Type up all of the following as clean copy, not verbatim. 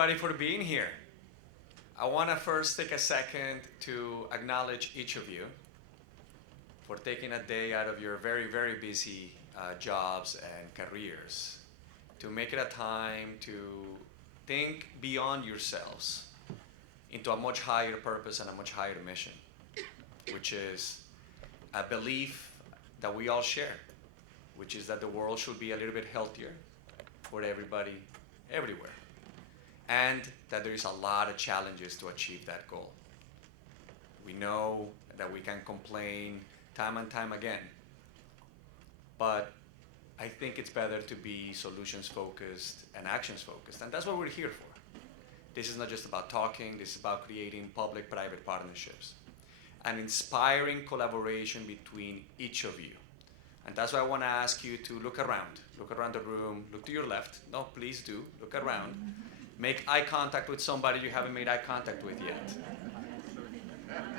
everybody for being here. I want to first take a second to acknowledge each of you for taking a day out of your very, very busy jobs and careers to make it a time to think beyond yourselves into a much higher purpose and a much higher mission, which is a belief that we all share, which is that the world should be a little bit healthier for everybody, everywhere, and that there is a lot of challenges to achieve that goal. We know that we can complain time and time again, but I think it's better to be solutions focused and actions focused, and that's what we're here for. This is not just about talking, this is about creating public-private partnerships and inspiring collaboration between each of you. And that's why I want to ask you to look around the room, look to your left. No, please do, look around. Make eye contact with somebody you haven't made eye contact with yet.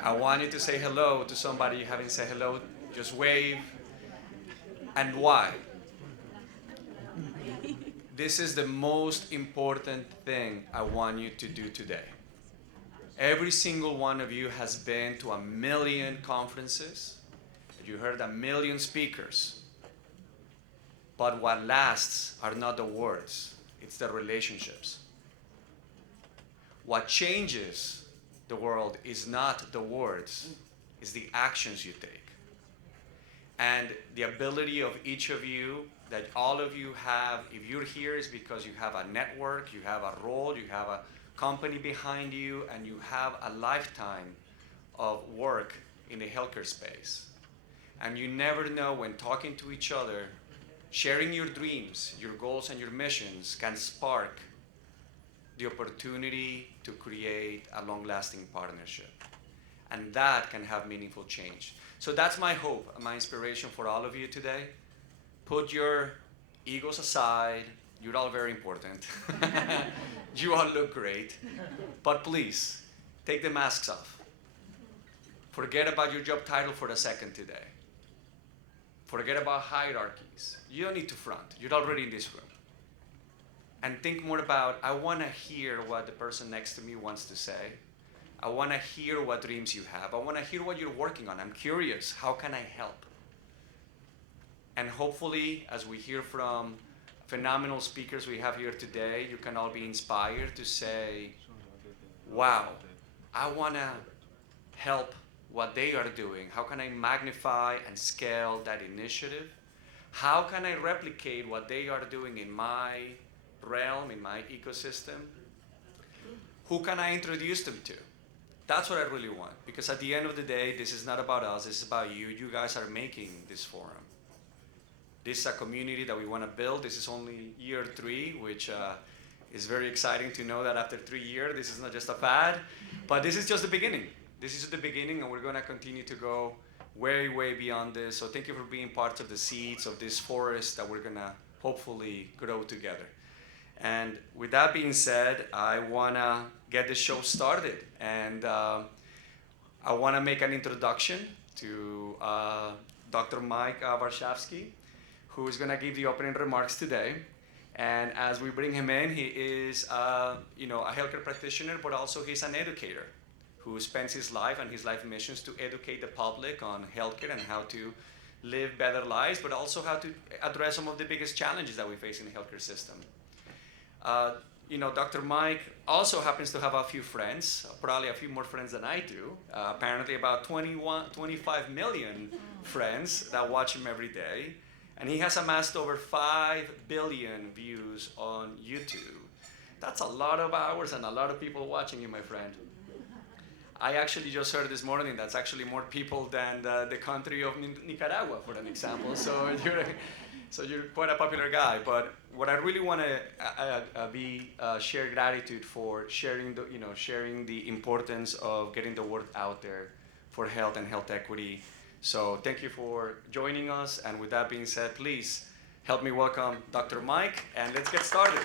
I want you to say hello to somebody you haven't said hello, just wave. And why? This is the most important thing I want you to do today. Every single one of you has been to 1 million conferences. You heard 1 million speakers. But what lasts are not the words, it's the relationships. What changes the world is not the words, it's the actions you take. And the ability of each of you, that all of you have, if you're here, is because you have a network, you have a role, you have a company behind you, and you have a lifetime of work in the healthcare space. And you never know when talking to each other, sharing your dreams, your goals, and your missions can spark the opportunity to create a long-lasting partnership. And that can have meaningful change. So that's my hope, my inspiration for all of you today. Put your egos aside. You're all very important. You all look great. But please, take the masks off. Forget about your job title for a second today. Forget about hierarchies. You don't need to front. You're already in this room. And think more about, I want to hear what the person next to me wants to say. I want to hear what dreams you have. I want to hear what you're working on. I'm curious. How can I help? And hopefully, as we hear from phenomenal speakers we have here today, you can all be inspired to say, wow, I want to help what they are doing. How can I magnify and scale that initiative? How can I replicate what they are doing in my realm, in my ecosystem? Who can I introduce them to? That's what I really want, because at the end of the day, this is not about us, this is about you. You guys are making this forum. This is a community that we want to build. This is only year 3, which is very exciting to know that after 3 years, this is not just a fad, but this is just the beginning. This is the beginning, and we're going to continue to go way, way beyond this. So thank you for being part of the seeds of this forest that we're going to hopefully grow together. And with that being said, I want to get the show started. And I want to make an introduction to Dr. Mike Warshawski, who is going to give the opening remarks today. And as we bring him in, he is a healthcare practitioner, but also he's an educator who spends his life and his life missions to educate the public on healthcare and how to live better lives, but also how to address some of the biggest challenges that we face in the healthcare system. Dr. Mike also happens to have a few friends, probably a few more friends than I do. Apparently about 25 million friends that watch him every day. And he has amassed over 5 billion views on YouTube. That's a lot of hours and a lot of people watching you, my friend. I actually just heard this morning that's actually more people than the country of Nicaragua, for an example. So you're quite a popular guy. But what I really want to share gratitude for sharing the importance of getting the word out there for health and health equity. So thank you for joining us. And with that being said, please help me welcome Dr. Mike, and let's get started.